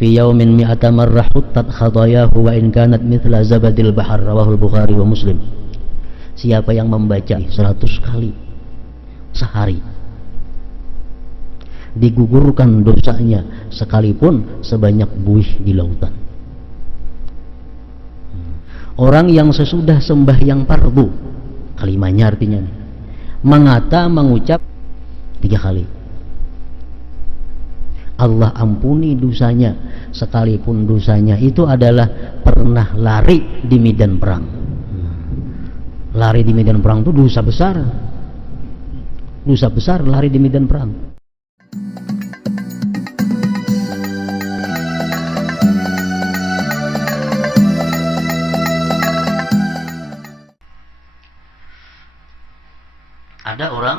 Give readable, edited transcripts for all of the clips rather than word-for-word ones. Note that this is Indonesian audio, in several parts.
fi yaumin mi'ata marrah huttat khatayahu wa in kanat mithla zabadil bahar. Rawahul Bukhari wa Muslim. Siapa yang membaca 100 kali sehari, digugurkan dosanya sekalipun sebanyak buih di lautan. Orang yang sesudah sembahyang fardu, kalimatnya artinya mengucap 3 kali, Allah ampuni dosanya sekalipun dosanya itu adalah pernah lari di medan perang. Lari di medan perang itu dosa besar. Dosa besar lari di medan perang. Ada orang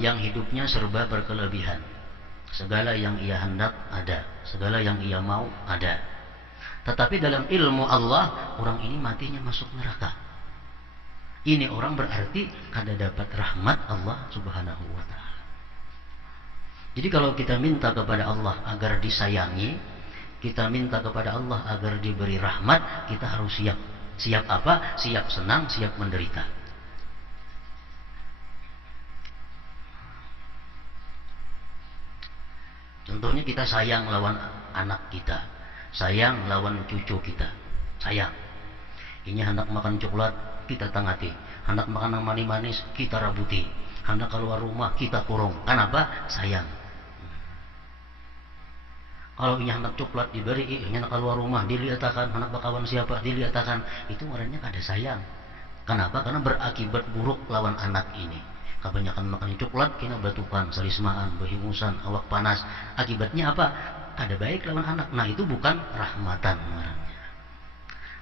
yang hidupnya serba berkelebihan. Segala yang ia hendak ada, segala yang ia mau ada. Tetapi dalam ilmu Allah, orang ini matinya masuk neraka. Ini orang berarti kada dapat rahmat Allah Subhanahu wa ta'ala. Jadi kalau kita minta kepada Allah agar disayangi, kita minta kepada Allah agar diberi rahmat, kita harus siap. Siap apa? Siap senang, siap menderita. Contohnya kita sayang lawan anak kita, sayang lawan cucu kita, sayang. Ini hendak makan coklat, kita tangati. Hendak makan yang manis-manis, kita rabuti. Hendak keluar rumah, kita kurung. Kenapa? Sayang. Kalau ini hendak coklat diberi, ini hendak keluar rumah, diliatakan. Hendak bakawan siapa, diliatakan. Itu orangnya kada sayang. Kenapa? Karena berakibat buruk lawan anak ini. Kebanyakan makan coklat, kena batukan, salismaan, berhingusan, awak panas. Akibatnya apa? Kada baik lawan anak. Nah itu bukan rahmatan orangnya.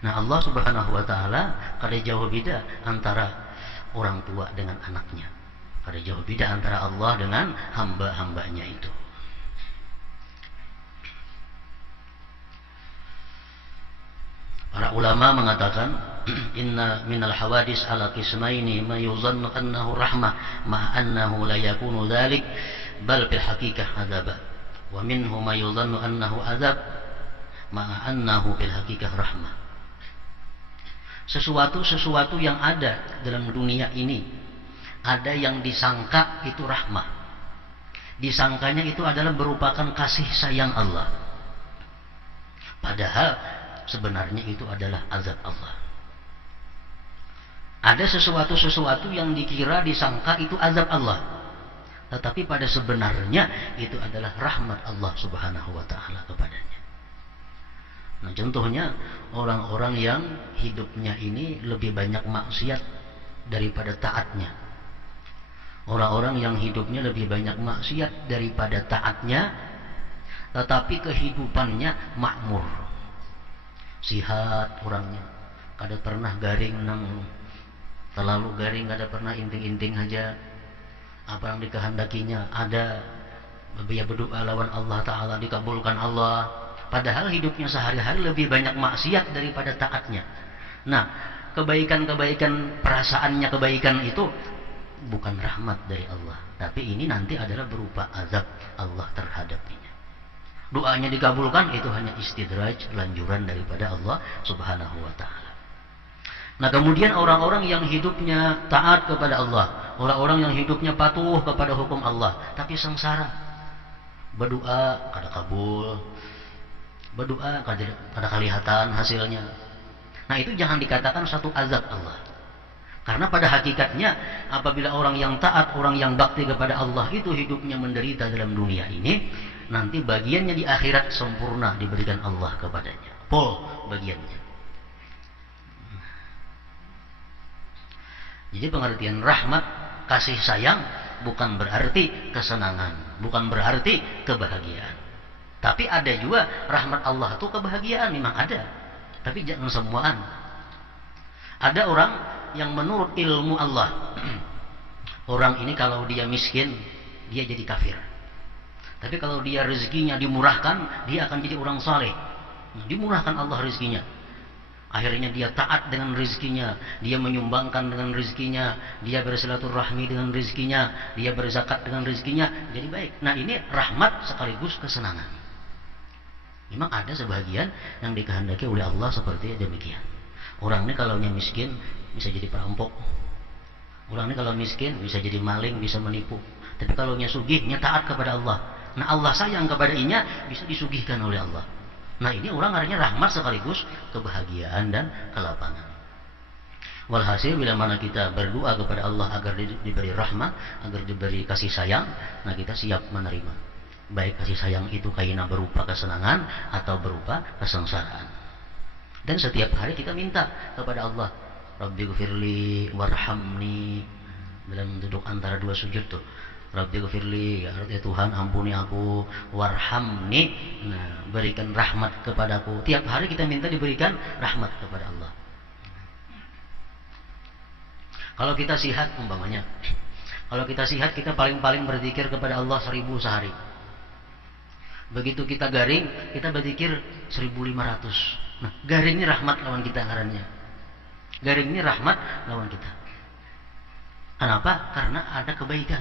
Nah Allah Subhanahu wa ta'ala kada jauh beda antara orang tua dengan anaknya. Kada jauh beda antara Allah dengan hamba-hambanya itu. Para ulama mengatakan, inna minal hawadis ala qismaini ma yuzannu annahu rahmah ma annahu la yakunu dhalik bal fil haqiqah adzab, wa minhu ma yuzannu annahu adzab ma annahu fil haqiqah rahmah. Sesuatu yang ada dalam dunia ini, ada yang disangka itu rahmah, disangkanya itu adalah merupakan kasih sayang Allah, padahal sebenarnya itu adalah azab Allah. Ada sesuatu yang dikira disangka itu azab Allah, tetapi pada sebenarnya itu adalah rahmat Allah Subhanahu wa ta'ala kepadanya. Nah contohnya orang-orang yang hidupnya ini lebih banyak maksiat daripada taatnya. Orang-orang yang hidupnya lebih banyak maksiat daripada taatnya, tetapi kehidupannya makmur, sihat orangnya, kada pernah garing nang terlalu garing, kada pernah inting-inting aja. Apa yang dikehendakinya ada, dia berdoa lawan Allah Ta'ala, dikabulkan Allah. Padahal hidupnya sehari-hari lebih banyak maksiat daripada taatnya. Nah kebaikan-kebaikan, perasaannya kebaikan itu bukan rahmat dari Allah, tapi ini nanti adalah berupa azab Allah terhadapnya. Doanya dikabulkan, itu hanya istidraj, lanjuran daripada Allah Subhanahu wa ta'ala. Nah kemudian orang-orang yang hidupnya taat kepada Allah, orang-orang yang hidupnya patuh kepada hukum Allah, tapi sengsara, berdoa kada kabul, berdoa kada kelihatan hasilnya. Nah itu jangan dikatakan satu azab Allah, karena pada hakikatnya apabila orang yang taat, orang yang bakti kepada Allah itu hidupnya menderita dalam dunia ini, nanti bagiannya di akhirat sempurna diberikan Allah kepadanya, pol bagiannya. Jadi pengertian rahmat, kasih sayang bukan berarti kesenangan, bukan berarti kebahagiaan. Tapi ada juga rahmat Allah itu kebahagiaan, memang ada, tapi jangan semuaan. Ada orang yang menurut ilmu Allah, orang ini kalau dia miskin, dia jadi kafir. Tapi kalau dia rezekinya dimurahkan, dia akan jadi orang saleh. Dimurahkan Allah rezekinya, akhirnya dia taat dengan rezekinya, dia menyumbangkan dengan rezekinya, dia bersilaturahmi dengan rezekinya, dia berzakat dengan rezekinya, jadi baik. Nah ini rahmat sekaligus kesenangan. Memang Memang ada sebagian yang dikehendaki oleh Allah seperti demikian. Orang ini kalau miskin bisa jadi perampok. Orang ini kalau miskin bisa jadi maling, bisa menipu. Tapi kalau sugih, taat kepada Allah. Nah Allah sayang kepada inya, bisa disugihkan oleh Allah. Nah ini orang artinya rahmat sekaligus kebahagiaan dan kelapangan. Walhasil bila mana kita berdoa kepada Allah agar diberi rahmat, agar diberi kasih sayang, nah kita siap menerima. Baik kasih sayang itu kaina berupa kesenangan atau berupa kesengsaraan. Dan setiap hari kita minta kepada Allah, Rabbighfirli warhamni, dalam duduk antara dua sujud tuh. Rabbighfirli, ya Tuhan ampuni aku, warhamni, nah berikan rahmat kepadaku. Tiap hari kita minta diberikan rahmat kepada Allah. Kalau kita sihat umpamanya, kalau kita sihat kita paling-paling berzikir kepada Allah 1000 sehari. Begitu kita garing, kita berzikir 1500. Nah, garing ini rahmat lawan kita ngarannya. Garing ini rahmat lawan kita. Kenapa? Karena ada kebaikan.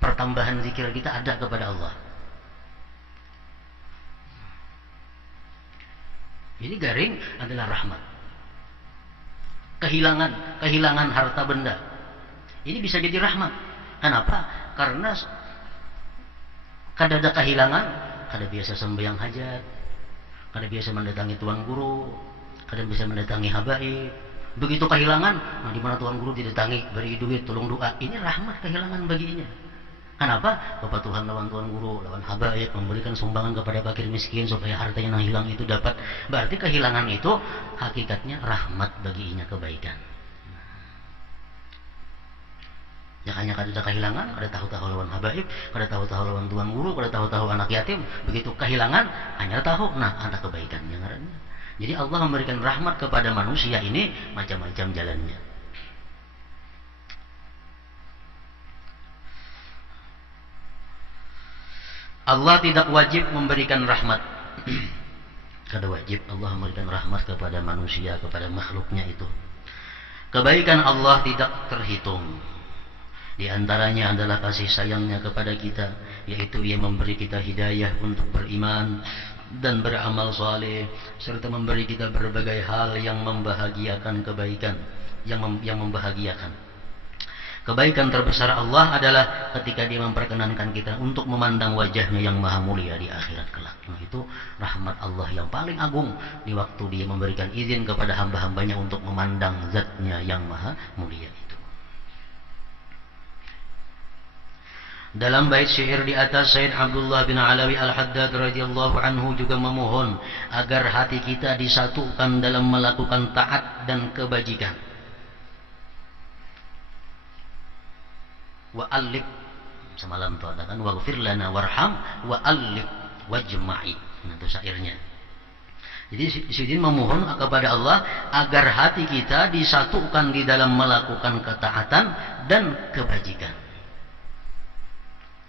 Pertambahan zikir kita ada kepada Allah. Jadi garing adalah rahmat. Kehilangan harta benda ini bisa jadi rahmat. Kenapa? Karena kada ada kehilangan, kada biasa sembahyang hajat, kada biasa mendatangi tuan guru, kada bisa mendatangi habaib. Begitu kehilangan, nah di mana tuan guru didatangi, beri duit, tolong doa, ini rahmat kehilangan baginya. Kenapa? Bapak Tuhan lawan tuan guru, lawan habaib, memberikan sumbangan kepada fakir miskin supaya hartanya yang hilang itu dapat. Berarti kehilangan itu hakikatnya rahmat baginya, kebaikan. Ya hanya kada ada kehilangan, kada tahu-tahu lawan habaib, kada tahu-tahu lawan tuan guru, kada tahu-tahu anak yatim. Begitu kehilangan, hanya tahu, nah ada kebaikan yang ngarannya. Jadi Allah memberikan rahmat kepada manusia ini macam-macam jalannya. Allah tidak wajib memberikan rahmat. Kada wajib Allah memberikan rahmat kepada manusia, kepada makhluknya itu. Kebaikan Allah tidak terhitung. Di antaranya adalah kasih sayangnya kepada kita, yaitu Ia memberi kita hidayah untuk beriman dan beramal saleh, serta memberi kita berbagai hal yang membahagiakan kebaikan, yang membahagiakan. Kebaikan terbesar Allah adalah ketika Dia memperkenankan kita untuk memandang wajahnya yang maha mulia di akhirat kelak. Nah, itu rahmat Allah yang paling agung di waktu Dia memberikan izin kepada hamba-hambanya untuk memandang zatnya yang maha mulia itu. Dalam bait syair di atas, Sayyid Abdullah bin Alawi Al-Haddad radhiyallahu anhu juga memohon agar hati kita disatukan dalam melakukan taat dan kebajikan. Wa alif, semalam itu ada kan, waghfir lana warham wa alif wajma'i. Nah itu syairnya. Jadi Syedin memohon kepada Allah agar hati kita disatukan di dalam melakukan ketaatan dan kebajikan.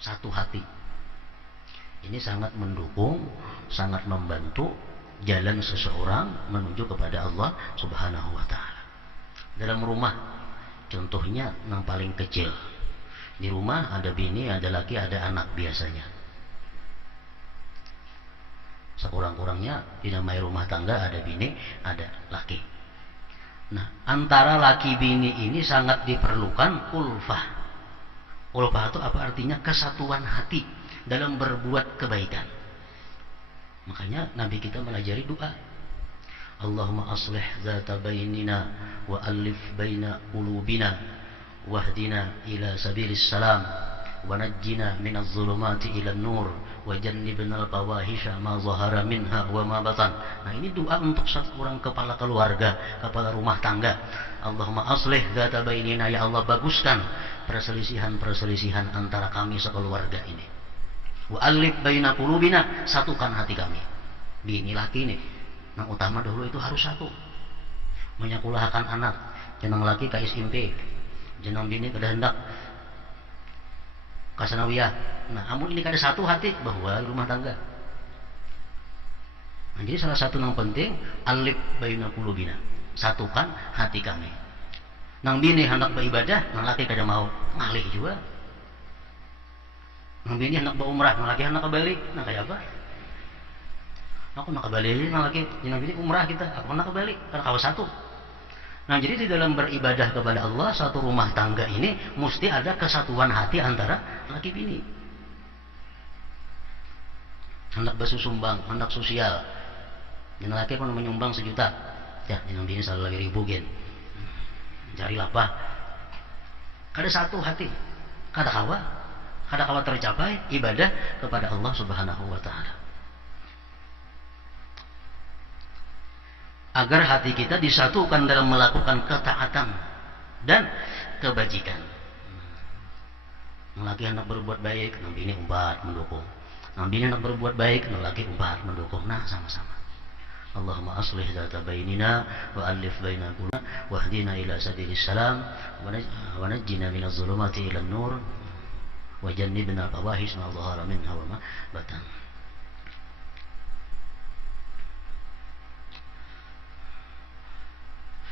Satu hati. Ini sangat mendukung, sangat membantu jalan seseorang menuju kepada Allah Subhanahu wa taala. Dalam rumah, contohnya yang paling kecil. Di rumah ada bini, ada laki, ada anak biasanya. Sekurang-kurangnya dinamai rumah tangga ada bini, ada laki. Nah, antara laki bini ini sangat diperlukan ulfah. Ulfah itu apa artinya? Kesatuan hati dalam berbuat kebaikan. Makanya Nabi kita melajari doa. Allahumma aslih zata bainina wa alif baina qulubina wahdina ila sabilis salam wa najjina minaz zulumati ila nur wa jannibna al-fawahisha ma zahara minha wa ma batan. Nah ini doa untuk satu orang kepala keluarga, kepala rumah tangga. Allahumma aslih zata bainina, ya Allah baguskan perselisihan-perselisihan antara kami sekeluarga ini. Wa alif baina qulubina, satukan hati kami. Bini laki ini, yang utama dulu itu harus satu. Menyekolahkan anak, jenang laki ka SMP, jenang bini kada hendak kasanawiyah. Nah, amun ini kada satu hati bahwa rumah tangga. Nah, jadi salah satu yang penting alif baina qulubina, satukan hati kami. Nang bini hendak beribadah, nang laki kada mau, ngalih juga. Nang bini hendak berumrah, nang laki hendak balik, nah kayak apa? Aku nak kembali lagi Nabi ini umrah kita, aku nak kembali karena kawas satu. Nah jadi di dalam beribadah kepada Allah, satu rumah tangga ini mesti ada kesatuan hati antara laki bini. Hendak bersumbang, hendak sosial. Yang laki pun menyumbang 1 juta, ya yang bini selalu lagi ribu gen. Cari lapah. Kada satu hati, kada kawa tercapai ibadah kepada Allah Subhanahu wa taala. Agar hati kita disatukan dalam melakukan ketaatan dan kebajikan. Laki hendak berbuat baik, nanti ini umpat mendukung. Nanti ini hendak berbuat baik, laki umpat mendukung. Nah, sama-sama. Allahumma aslih dzata bainina wa alif baina qulubina wahdina ila sabilis salam wa najjina minadh dhulumati ilan nur wa jannibna al-fawahish ma dhahara minha wa ma batan.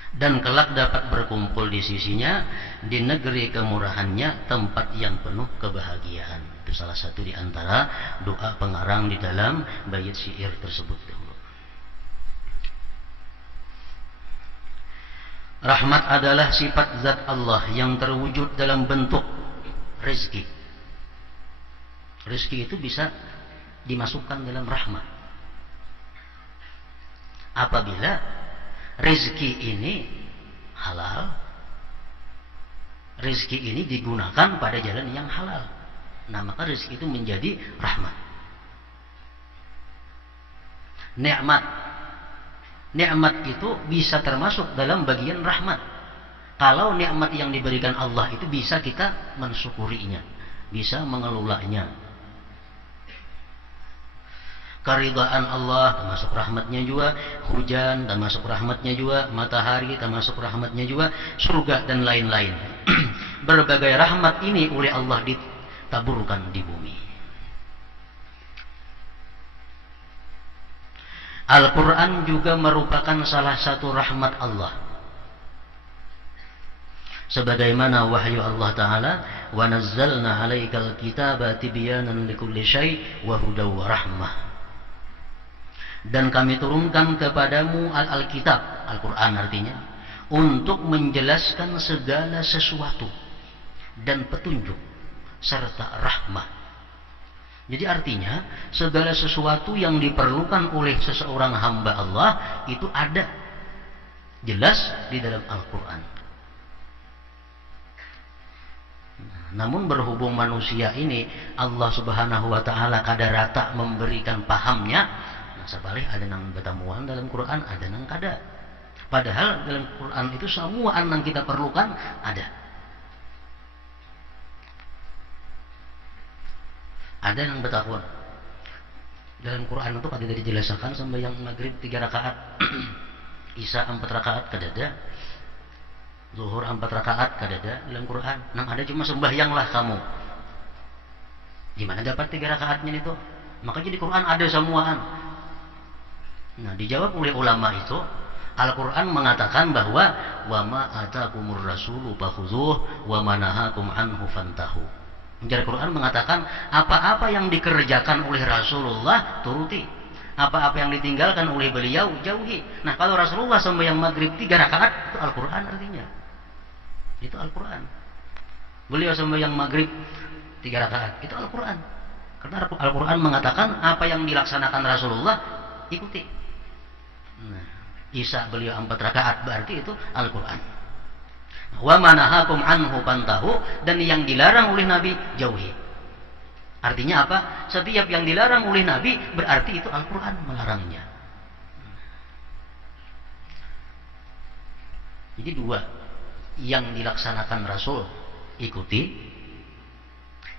Dan kelak dapat berkumpul di sisinya di negeri kemurahannya, tempat yang penuh kebahagiaan. Itu salah satu di antara doa pengarang di dalam bait syair tersebut. Rahmat adalah sifat zat Allah yang terwujud dalam bentuk rezeki. Rezeki itu bisa dimasukkan dalam rahmat apabila rezeki ini halal, rezeki ini digunakan pada jalan yang halal. Nah maka rezeki itu menjadi rahmat. Nikmat itu bisa termasuk dalam bagian rahmat. Kalau nikmat yang diberikan Allah itu bisa kita mensyukurinya, bisa mengelolanya. Keridhaan Allah termasuk rahmatnya juga, hujan termasuk rahmatnya juga, matahari termasuk rahmatnya juga, surga dan lain-lain. Berbagai rahmat ini oleh Allah ditaburkan di bumi. Al-Quran juga merupakan salah satu rahmat Allah. Sebagaimana wahyu Allah Ta'ala, wa nazzalna 'alaikal kitaba tibyanan likulli syai' wa hudaw wa rahmah. Dan kami turunkan kepadamu Al-Kitab, Al-Quran artinya, untuk menjelaskan segala sesuatu dan petunjuk serta rahmah. Jadi artinya segala sesuatu yang diperlukan oleh seseorang hamba Allah itu ada jelas di dalam Al-Quran. Namun berhubung manusia ini Allah Subhanahu wa taala kada rata memberikan pahamnya, nah sebalik ada nang betamuan dalam Quran, ada nang kada. Padahal dalam Quran itu semua yang kita perlukan ada. Ada yang bertakwa dalam Quran itu kada dijelaskan sembahyang maghrib 3 rakaat, Isya 4 rakaat kadada, Zuhur 4 rakaat kadada dalam Quran. Nang ada cuma sembahyanglah kamu. Gimana dapat 3 rakaatnya itu? Maka jadi Quran ada semuaan. Nah dijawab oleh ulama itu, Al-Quran mengatakan bahwa wa ma atakumur rasulu fakhuzuh wa ma nahakum anhu fantahu. Menjadi Quran mengatakan apa-apa yang dikerjakan oleh Rasulullah turuti, apa-apa yang ditinggalkan oleh beliau jauhi. Nah kalau Rasulullah sembahyang maghrib 3 rakaat itu Al-Quran artinya, itu Al-Quran. Beliau sembahyang maghrib 3 rakaat itu Al-Quran, karena Al-Quran mengatakan apa yang dilaksanakan Rasulullah ikuti. Nah, Isya beliau 4 rakaat berarti itu Al-Quran. Wa manahakum anhu pantahu, dan yang dilarang oleh Nabi jauhi. Artinya apa? Setiap yang dilarang oleh Nabi berarti itu Al-Quran melarangnya. Jadi 2, yang dilaksanakan Rasul ikuti,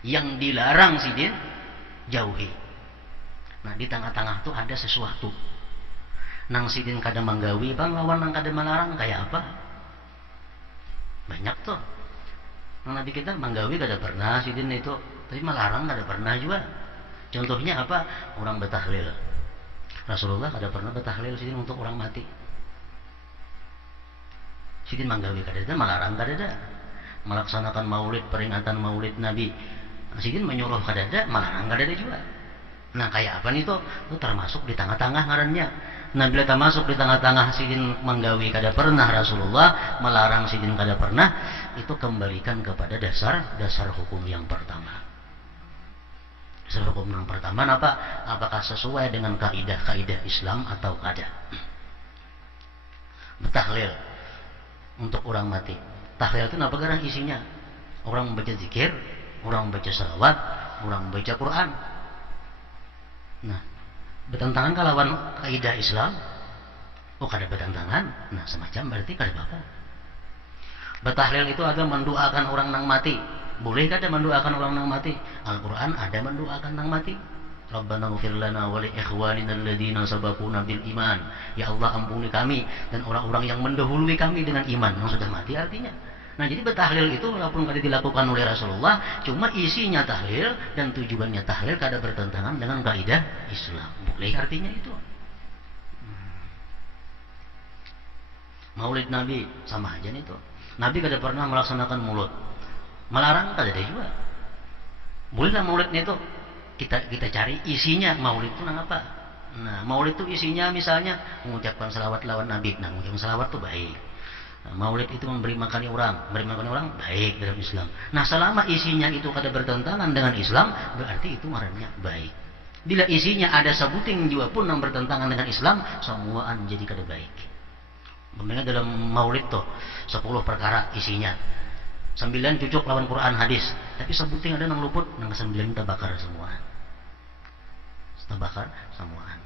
yang dilarang sidin jauhi. Nah di tengah-tengah itu ada sesuatu nang sidin kada manggawi bang lawan nang kada melarang kayak apa? Banyak tuh. Nabi kita manggawi kada pernah sidin itu, tapi melarang kada pernah juga. Contohnya apa? Orang bertahlil. Rasulullah kada pernah bertahlil sidin untuk orang mati. Sidin manggawi kada ada, melarang kada ada. Melaksanakan maulid, peringatan maulid Nabi, sidin menyuruh kada ada, melarang kada ada juga. Nah kayak apa nih tuh? Itu termasuk di tengah-tengah ngarannya. Nah bila termasuk di tengah-tengah sidin menggawi kada pernah Rasulullah melarang sidin kada pernah, itu kembalikan kepada dasar hukum yang pertama. Dasar hukum yang pertama apa? Apakah sesuai dengan kaidah-kaidah Islam atau kada? Tahlil untuk orang mati. Tahlil itu apa garang isinya? Orang membaca zikir, orang membaca salawat, orang membaca Quran. Nah, bertentangan kalawan kaidah Islam. Oh, kada bertentangan. Nah, semacam berarti kada apa-apa. Bertahlil itu ada mendoakan orang nang mati. Boleh kada mendoakan orang nang mati? Al-Quran ada mendoakan nang mati. Rabbana ighfir lana wa li ikhwanina alladziina sabaquna bil iman. Ya Allah, ampuni kami dan orang-orang yang mendahului kami dengan iman yang sudah mati artinya. Nah, jadi bertahlil itu walaupun kada dilakukan oleh Rasulullah, cuma isinya tahlil dan tujuannya tahlil kada bertentangan dengan kaidah Islam. Boleh artinya itu. Maulid Nabi sama aja nih tuh. Nabi kada pernah melaksanakan maulid. Melarang kada ada juga. Bolehlah maulidnya itu. Kita cari isinya maulid itu nang apa? Nah, maulid itu isinya misalnya mengucapkan selawat lawan Nabi. Nah, mengucapkan selawat itu baik. Nah, maulid itu memberi makan orang baik dalam Islam. Nah, selama isinya itu kada bertentangan dengan Islam, berarti itu ngarannya baik. Bila isinya ada sebuting juga pun yang bertentangan dengan Islam, semuaan jadi kada baik. Memangnya dalam maulid tuh 10 perkara isinya. 9 cucuk lawan Quran hadis, tapi sebuting ada nang luput, nang 9 terbakar semua. Terbakar semuaan.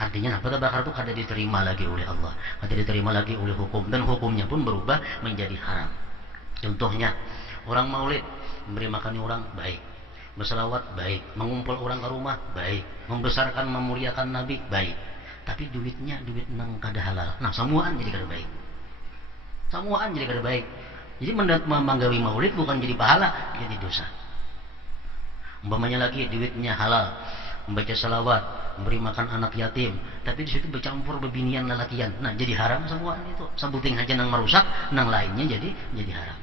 Artinya apa? Terbakar itu kada diterima lagi oleh Allah, kada diterima lagi oleh hukum, dan hukumnya pun berubah menjadi haram. Contohnya, orang maulid memberi makan orang baik, berselawat baik, mengumpul orang ke rumah baik, membesarkan memuliakan Nabi baik. Tapi duitnya duit nang kada halal. Nah, semuaan jadi kada baik. Semuaan jadi kada baik. Jadi menggawi maulid bukan jadi pahala, jadi dosa. Umpamanya lagi duitnya halal, membaca salawat, memberi makan anak yatim, tapi di situ bercampur bebinian lelakian. Nah, jadi haram semuaan itu. Sebuting aja nang merusak, nang lainnya jadi haram.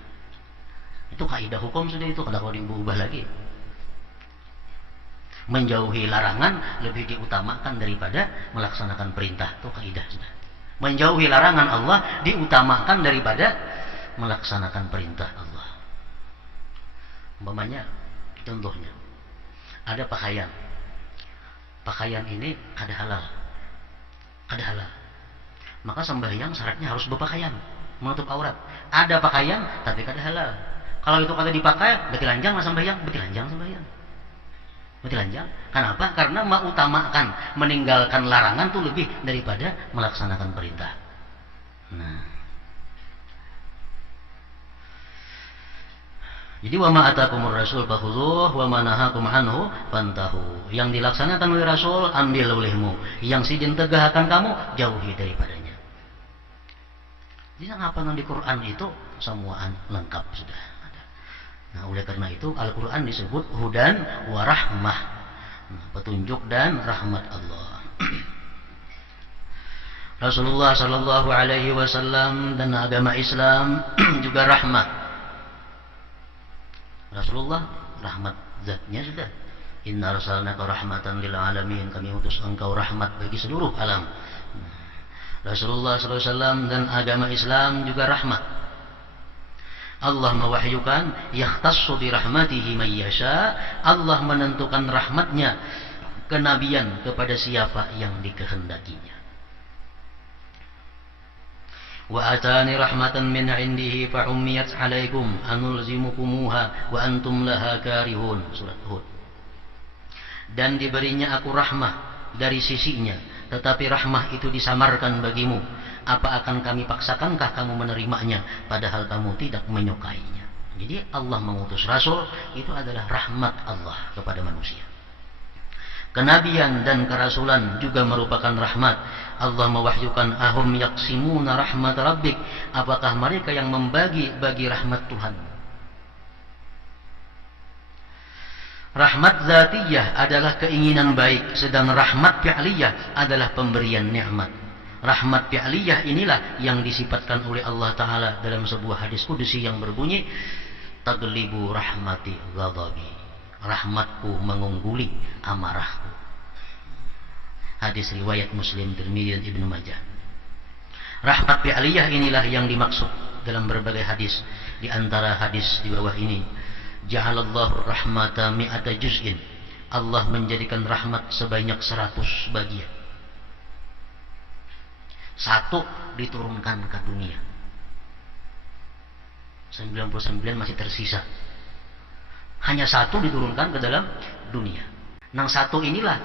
Itu kaidah hukum sudah itu, kada kau diubah lagi. Menjauhi larangan lebih diutamakan daripada melaksanakan perintah. Itu kaidah sudah. Menjauhi larangan Allah diutamakan daripada melaksanakan perintah Allah. Umpamanya, contohnya, ada pakaian. Pakaian ini kada halal. Kada halal. Maka sembahyang syaratnya harus berpakaian, menutup aurat. Ada pakaian tapi kada halal. Kalau itu kada dipakai, betilanjang lah sembahyang, betilanjang sembahyang. Betilanjang. Kenapa? Karena mengutamakan meninggalkan larangan itu lebih daripada melaksanakan perintah. Nah, jadi wa ma atakumur rasul fakhudhuhu wa ma nahakum anhu fantahu. Yang dilaksanakan oleh Rasul ambil olehmu, yang sidin tegah akan kamu jauhi daripadanya. Jadi apa yang di Quran itu semuaan lengkap sudah ada. Nah, oleh karena itu Al-Quran disebut hudan wa rahmah. Nah, petunjuk dan rahmat Allah. Rasulullah sallallahu alaihi wasallam dan agama Islam juga rahmat. Rasulullah rahmat zatnya sudah. Inna arsalnaka rahmatan lil alamin, kami utus engkau rahmat bagi seluruh alam. Rasulullah SAW dan agama Islam juga rahmat. Allah mewahyukan yakhtassu bi rahmatihi may yasha. Allah menentukan rahmatnya, kenabian kepada siapa yang dikehendakinya. Wa atani rahmatan min indihi fa ummiyat alaikum anulzimukumuha wa antum laha karihun. Surat Hud. Dan diberinya aku rahmah dari sisinya, tetapi rahmah itu disamarkan bagimu. Apa akan kami paksakankah kamu menerimanya padahal kamu tidak menyukainya? Jadi Allah mengutus Rasul itu adalah rahmat Allah kepada manusia. Kenabian dan kerasulan juga merupakan rahmat. Allah mewahyukan ahum yaqsimuna rahmat rabbik. Apakah mereka yang membagi-bagi rahmat Tuhan? Rahmat zatiyah adalah keinginan baik, sedang rahmat fi'liyah adalah pemberian nikmat. Rahmat fi'liyah inilah yang disifatkan oleh Allah Ta'ala dalam sebuah hadis kudusi yang berbunyi taglibu rahmati ghadabi. rahmatku mengungguli amarahku. Hadis riwayat Muslim, Tirmidzi dan Ibnu Majah. Rahmat fi'liyah inilah yang dimaksud dalam berbagai hadis. Di antara hadis di bawah ini, ja'alallahu rahmata mi'ata juz'in. Allah menjadikan rahmat sebanyak 100 bagian. Satu diturunkan ke dunia, 99 masih tersisa. Hanya satu diturunkan ke dalam dunia. Nang satu inilah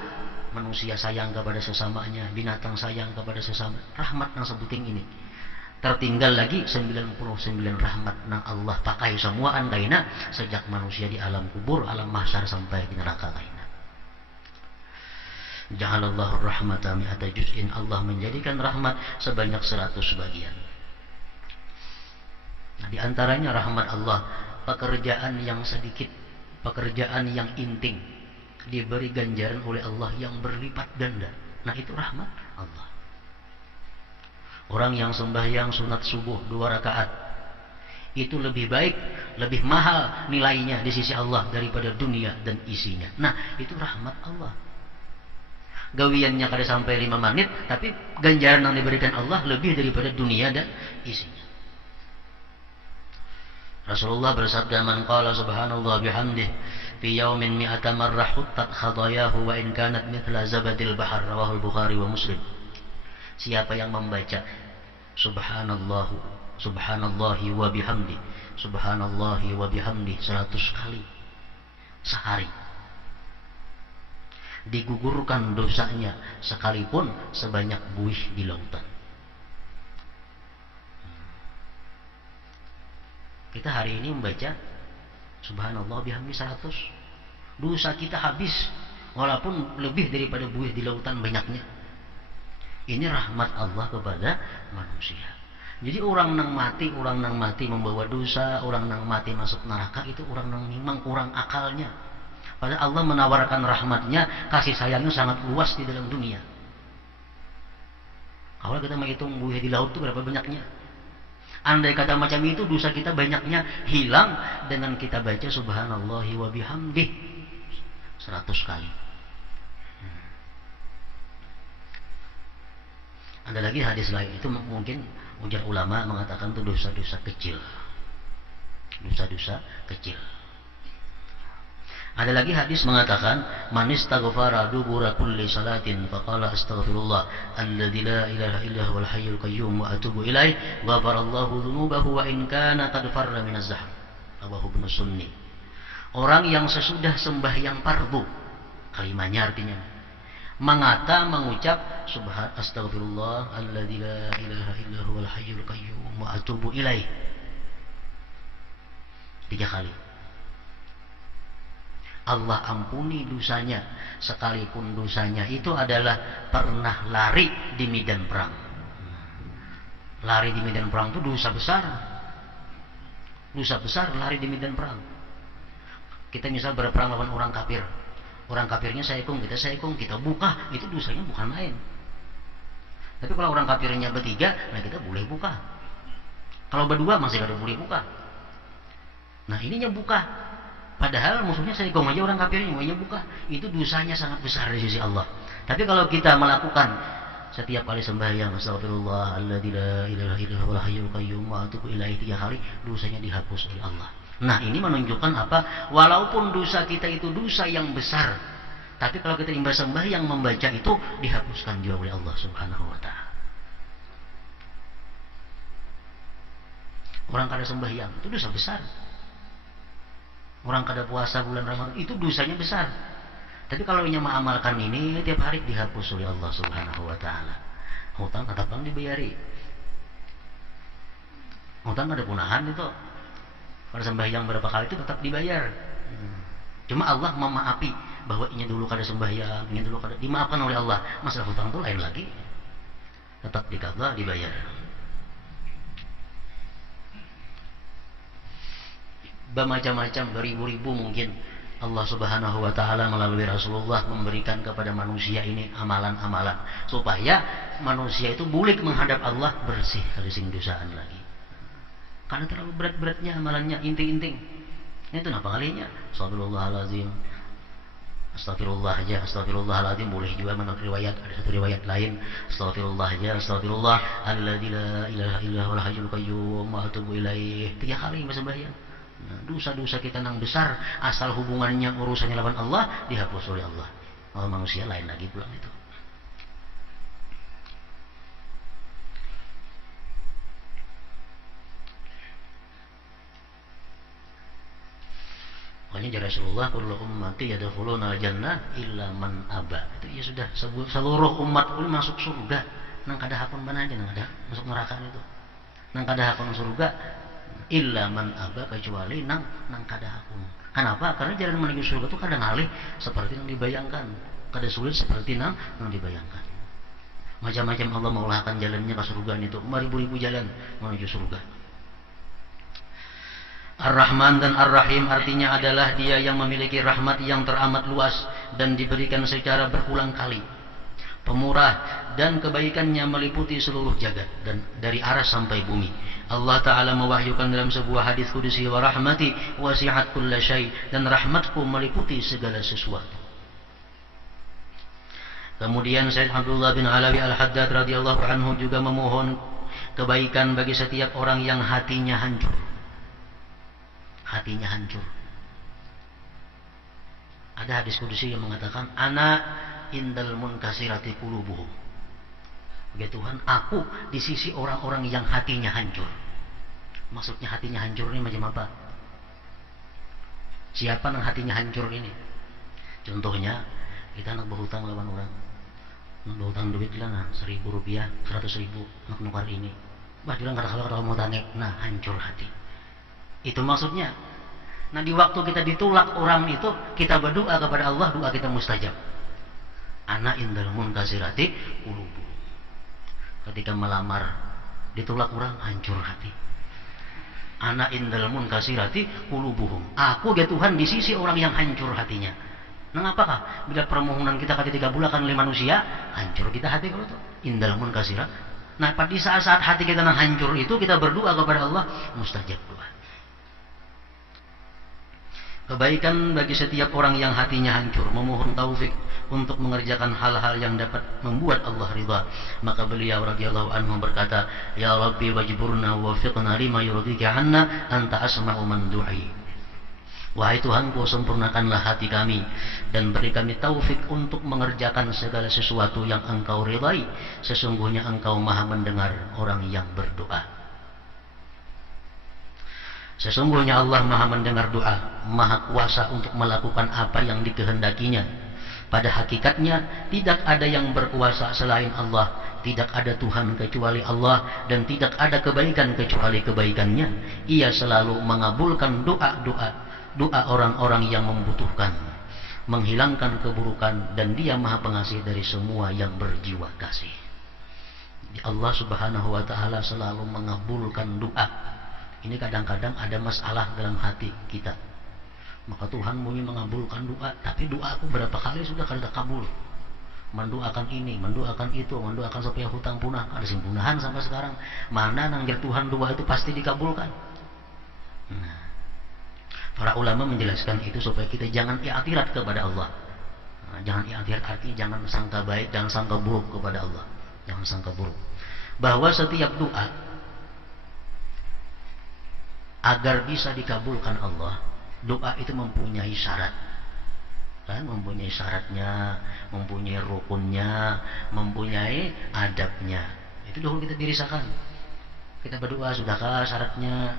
manusia sayang kepada sesamanya, binatang sayang kepada sesama. Rahmat nang sebuting ini. Tertinggal lagi 99 rahmat nang Allah pakai semuaan kaina sejak manusia di alam kubur, alam mahsyar sampai di neraka kaina. Ja'alallahu rahmata mi'ata juz'in. Allah menjadikan rahmat sebanyak 100 bagian. Nah, di antaranya rahmat Allah, pekerjaan yang sedikit, pekerjaan yang inting, diberi ganjaran oleh Allah yang berlipat ganda. Nah, itu rahmat Allah. Orang yang sembahyang sunat subuh 2 rakaat itu lebih baik, lebih mahal nilainya di sisi Allah daripada dunia dan isinya. Nah, itu rahmat Allah. Gawiannya kada sampai 5 menit, tapi ganjaran yang diberikan Allah lebih daripada dunia dan isinya. Rasulullah bersabda, man qala subhanallah bihamdih fi yaumin mi'ata marrah huttat khadayahu wa in kanat mithla zabadil bahar. Rawahul Bukhari wa Muslim. Siapa yang membaca subhanallahi wa bihamdi, subhanallahi wa bihamdi 100 kali sehari, digugurkan dosanya sekalipun sebanyak buih di lautan. Kita hari ini membaca subhanallah bihamdi 100, dosa kita habis walaupun lebih daripada buih di lautan banyaknya. Ini rahmat Allah kepada manusia. Jadi orang nang mati membawa dosa, orang nang mati masuk neraka, itu orang nang memang kurang akalnya. Padahal Allah menawarkan rahmatnya, kasih sayangnya sangat luas di dalam dunia. Kalau kita menghitung buih di laut itu berapa banyaknya, andai kata macam itu dosa kita banyaknya hilang dengan kita baca subhanallahi wa bihamdih 100 kali. Ada lagi hadis lain, itu mungkin ujar ulama mengatakan itu dosa-dosa kecil. Dosa-dosa kecil. Ada lagi hadis mengatakan, man istaghfara dubura kulli salatin faqala astaghfirullah alladzi la ilaha illa huwal hayyul qayyum wa atubu ilaih ghafarallahu dzunubahu wa in kana qad farra minaz zahm. Rawahu Ibnu Sunni. Orang yang sesudah sembahyang fardu, kalimatnya artinya mengucap subhan astaghfirullah alladzi la ilaha illa huwal hayyul qayyum wa atubu ilaih 3 kali, Allah ampuni dosanya, sekalipun dosanya itu adalah pernah lari di medan perang. Lari di medan perang itu dosa besar. Dosa besar lari di medan perang. Kita misal berperang lawan orang kafir, orang kafirnya saikung, kita buka, itu dosanya bukan main. Tapi kalau orang kafirnya bertiga, nah kita boleh buka. Kalau berdua masih kada boleh buka. Nah ininya buka, padahal musuhnya saikung aja orang kafirnya, makanya buka. Itu dosanya sangat besar di sisi Allah. Tapi kalau kita melakukan setiap kali sembahyang astagfirullah alladzi la ilaha illa huwal hayyul qayyum wa atubu ilaihi 3 kali, dosanya dihapus oleh Allah. Nah ini menunjukkan apa? Walaupun dosa kita itu dosa yang besar, tapi kalau kita imbas sembahyang membaca itu dihapuskan juga oleh Allah Subhanahu wa ta'ala. Orang kada sembahyang itu dosa besar. Orang kada puasa bulan Ramadan itu dosanya besar. Tapi kalau ia mengamalkan ini tiap hari dihapus oleh Allah Subhanahu wa ta'ala. Hutang tetap dibayari. Hutang ada punahan itu. Kalau sembahyang berapa kali itu tetap dibayar. Cuma Allah memaafi bahwa ini dulu kada sembahyang, ini dulu kada, dimaafkan oleh Allah. Masalah hutang itu lain lagi. Tetap dikablah dibayar. Bermacam-macam, beribu-ribu mungkin Allah Subhanahu wa ta'ala melalui Rasulullah memberikan kepada manusia ini amalan-amalan supaya manusia itu boleh menghadap Allah bersih dari sing dosaan lagi. Karena terlalu berat-beratnya amalannya, inting-inting. Itu apa kalinya? Astagfirullahalazim. Astagfirullah aja, astagfirullahaladzim. Boleh juga menurut riwayat, ada satu riwayat lain, astagfirullah aja, astagfirullah alladzi la ilaha illa huwal hayyul qayyum wa atubu ilaih. 3 kali sembahyang. Nah, dosa-dosa kita yang besar asal hubungannya urusannya lawan Allah dihapus oleh Allah. Kalau manusia lain lagi pulang itu. Makanya jadi Rasulullah, kullu ummati yadkhuluna al-jannah illa man aba. Itu ya sudah, seluruh umat pun masuk surga. Nang kada hakun mana aja nang ada masuk neraka itu. Nang kada hakun surga illa man aba, kecuali nang kada hakun. Kenapa? Karena jalan menuju surga itu kadang ngalih seperti yang dibayangkan, kada sulit seperti nang dibayangkan. Macam-macam Allah maulahkan jalannya ke surga itu, ribu-ribu jalan menuju surga. Ar-Rahman dan Ar-Rahim artinya adalah Dia yang memiliki rahmat yang teramat luas dan diberikan secara berulang kali. Pemurah dan kebaikannya meliputi seluruh jagat dan dari aras sampai bumi. Allah Ta'ala mewahyukan dalam sebuah hadis qudsi, wa rahmati wasi'at kulla syai, dan rahmatku meliputi segala sesuatu. Kemudian Sayyid Abdullah bin Alawi Al-Haddad radhiyallahu anhu juga memohon kebaikan bagi setiap orang yang hatinya hancur. Hatinya hancur. Ada hadis qudsi yang mengatakan, ana indal munkasirati qulubuhum. Ya Tuhan, aku di sisi orang-orang yang hatinya hancur. Maksudnya hatinya hancur ini macam apa? Siapa yang hatinya hancur ini? Contohnya, kita nak berhutang lawan orang, nak berhutang duit lah, nah, 1.000 rupiah, 100.000, nak nukar ini. Bah, dia nggak kalau mau tanya, nah hancur hati. Itu maksudnya. Nah, di waktu kita ditolak orang itu, kita berdoa kepada Allah, doa kita mustajab. Ana indal munkasirati qulubuhum. Ketika melamar ditolak orang, hancur hati. Ana indal munkasirati qulubuhum. Aku ya Tuhan di sisi orang yang hancur hatinya. Nah, apakah bila permohonan kita ketika dikabulkan oleh manusia, hancur kita hati kalau itu indal munkasirah. Nah, pada saat-saat hati kita yang hancur itu, kita berdoa kepada Allah, mustajab doa. Kebaikan bagi setiap orang yang hatinya hancur, memohon taufik untuk mengerjakan hal-hal yang dapat membuat Allah ridha. Maka beliau radhiyallahu anhu berkata, ya Rabbi wajburna wafiqna lima yurdika anna anta asma'u man du'i. Wahai Tuhanku, sempurnakanlah hati kami dan beri kami taufik untuk mengerjakan segala sesuatu yang Engkau ridai. Sesungguhnya Engkau maha mendengar orang yang berdoa. Sesungguhnya Allah maha mendengar doa, maha kuasa untuk melakukan apa yang dikehendakinya. Pada hakikatnya tidak ada yang berkuasa selain Allah, tidak ada Tuhan kecuali Allah, dan tidak ada kebaikan kecuali kebaikannya. Ia selalu mengabulkan doa orang-orang yang membutuhkan, menghilangkan keburukan, dan Dia maha pengasih dari semua yang berjiwa kasih. Allah Subhanahu wa Ta'ala selalu mengabulkan doa. Ini kadang-kadang ada masalah dalam hati kita, maka Tuhan mungkin mengabulkan doa, tapi doa aku berapa kali sudah kada kabul. Mendoakan ini, mendoakan itu, mendoakan supaya hutang punah, ada simpunahan sampai sekarang. Mana nanggir Tuhan doa itu pasti dikabulkan. Nah, para ulama menjelaskan itu supaya kita jangan i'tirat kepada Allah. Nah, jangan i'tirat artinya jangan sangka baik, jangan sangka buruk kepada Allah. Jangan sangka buruk. Bahwa setiap doa agar bisa dikabulkan Allah, doa itu mempunyai syarat. Kan? Mempunyai syaratnya, mempunyai rukunnya, mempunyai adabnya. Itu dahulu kita dirisakan. Kita berdoa, sudahkah syaratnya?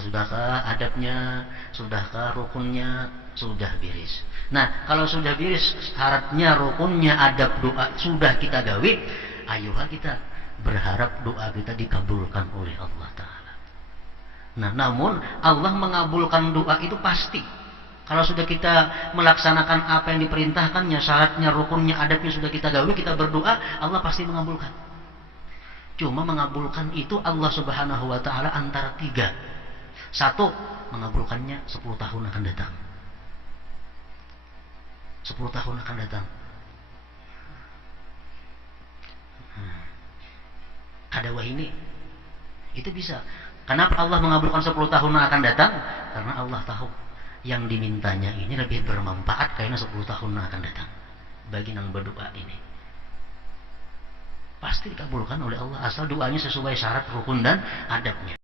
Sudahkah adabnya? Sudahkah rukunnya? Sudah biris. Nah, kalau sudah biris syaratnya, rukunnya, adab doa sudah kita gawe, ayolah kita berharap doa kita dikabulkan oleh Allah Ta'ala. Nah, namun Allah mengabulkan doa itu pasti. Kalau sudah kita melaksanakan apa yang diperintahkannya, syaratnya, rukunnya, adabnya sudah kita gawe, kita berdoa, Allah pasti mengabulkan. Cuma mengabulkan itu Allah Subhanahu wa Ta'ala antara 3. 1, mengabulkannya 10 tahun akan datang. 10 tahun akan datang. Ada wah ini. Itu bisa. Kenapa Allah mengabulkan 10 tahun yang akan datang? Karena Allah tahu yang dimintanya ini lebih bermanfaat karena 10 tahun yang akan datang. Bagi yang berdoa ini pasti dikabulkan oleh Allah asal doanya sesuai syarat, rukun dan adabnya.